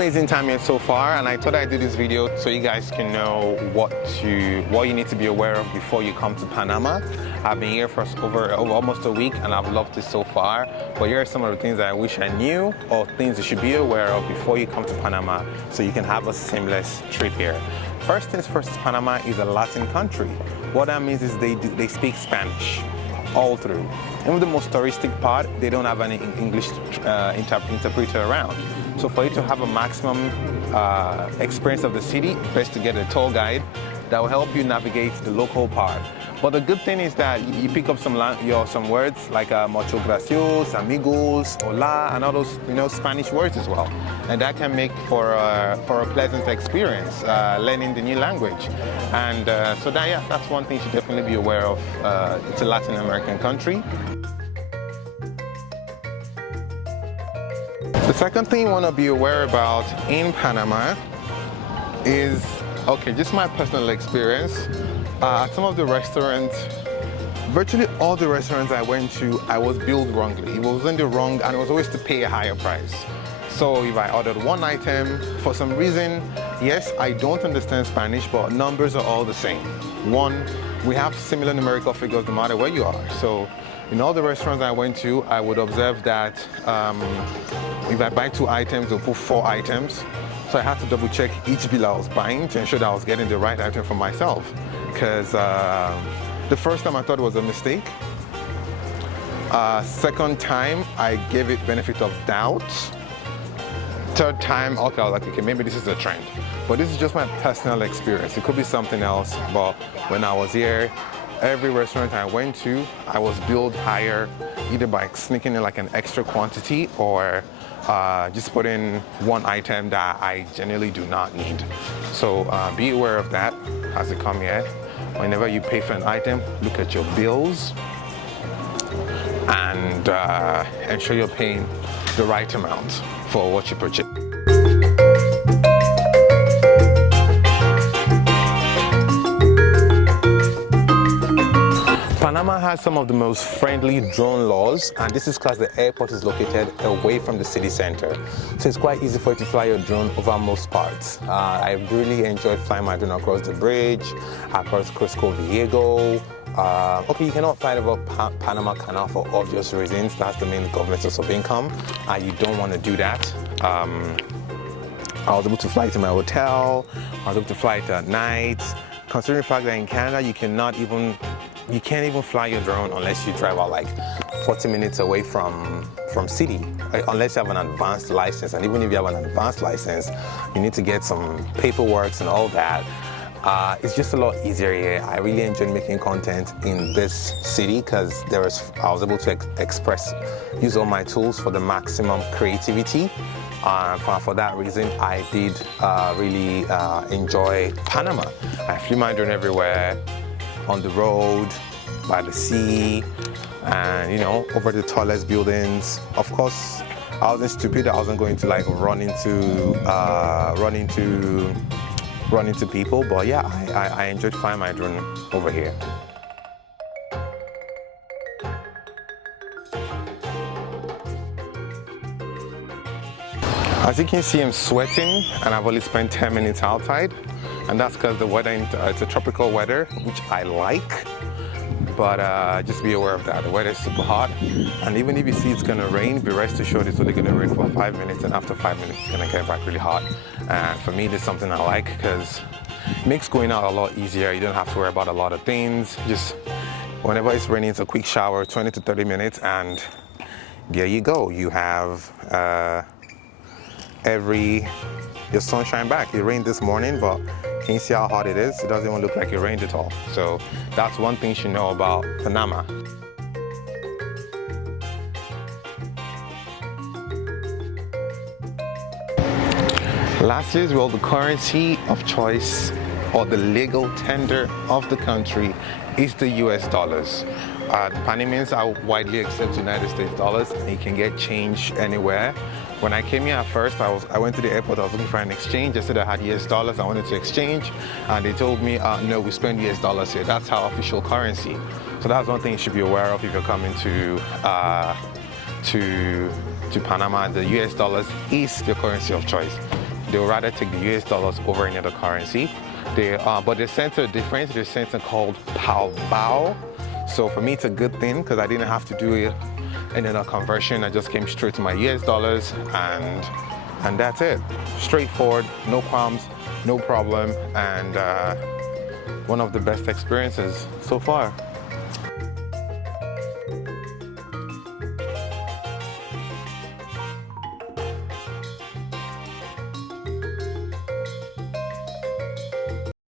amazing time here so far, and I thought I'd do this video so you guys can know what you need to be aware of before you come to Panama. I've been here for over almost a week and I've loved it so far, but here are some of the things that I wish I knew or things you should be aware of before you come to Panama so you can have a seamless trip here. First things first, Panama is a Latin country. What that means is they speak Spanish all through. Even the most touristic part, they don't have any English interpreter around. So for you to have a maximum experience of the city, best to get a tour guide that will help you navigate the local part. But the good thing is that you pick up some words like mucho gracias, amigos, hola, and all those Spanish words as well. And that can make for a pleasant experience learning the new language. And so that's one thing you should definitely be aware of. It's a Latin American country. The second thing you want to be aware about in Panama is, just my personal experience. At some of the restaurants, virtually all the restaurants I went to, I was billed wrongly. It was in the wrong, and it was always to pay a higher price. So if I ordered one item, for some reason, yes, I don't understand Spanish, but numbers are all the same. One, we have similar numerical figures no matter where you are. So in all the restaurants I went to, I would observe that if I buy 2 items, they'll put 4 items. So I had to double check each bill I was buying to ensure that I was getting the right item for myself. Because the first time I thought it was a mistake. Second time, I gave it benefit of doubt. Third time, I was like, okay, maybe this is a trend. But this is just my personal experience. It could be something else, but when I was here, every restaurant I went to, I was billed higher, either by sneaking in like an extra quantity or just put in one item that I generally do not need. So be aware of that as you come here. Whenever you pay for an item, look at your bills and ensure you're paying the right amount for what you purchase. Panama has some of the most friendly drone laws, and this is because the airport is located away from the city center. So it's quite easy for you to fly your drone over most parts. I really enjoyed flying my drone across the bridge, across Cusco Viejo. You cannot fly over Panama Canal for obvious reasons. That's the main government source of income, and you don't want to do that. I was able to fly to my hotel. I was able to fly it at night. Considering the fact that in Canada you can't even fly your drone unless you drive out like 40 minutes away from city, unless you have an advanced license. And even if you have an advanced license, you need to get some paperwork and all that. It's just a lot easier here. I really enjoyed making content in this city because I was able to use all my tools for the maximum creativity. For that reason, I did really enjoy Panama. I flew my drone everywhere, on the road, by the sea, and over the tallest buildings. Of course, I wasn't stupid. I wasn't going to like run into people, but yeah, I enjoyed flying my drone over here. As you can see, I'm sweating and I've only spent 10 minutes outside, and that's because the weather, it's a tropical weather, which I like, but just be aware of that. The weather is super hot, and even if you see it's gonna rain, be rest assured it's only gonna rain for 5 minutes, and after 5 minutes it's gonna get back really hot. And for me, this is something I like because it makes going out a lot easier. You don't have to worry about a lot of things. Just whenever it's raining, it's a quick shower, 20 to 30 minutes, and there you go. You have your sunshine back. It rained this morning, but can you see how hot it is? It doesn't even look like it rained at all. So that's one thing you should know about Panama. Lastly, as well, the currency of choice or the legal tender of the country is the US dollars. The Panamanians are widely accept United States dollars, and you can get change anywhere. When I came here at first, I went to the airport, I was looking for an exchange. I said I had US dollars, I wanted to exchange, and they told me, no, we spend US dollars here. That's our official currency. So that's one thing you should be aware of if you're coming to Panama. The US dollars is your currency of choice. they would rather take the US dollars over any other currency. But they sent a difference. They sent something called Bao. So for me, it's a good thing because I didn't have to do another conversion. I just came straight to my US dollars, and that's it. Straightforward, no qualms, no problem, and one of the best experiences so far.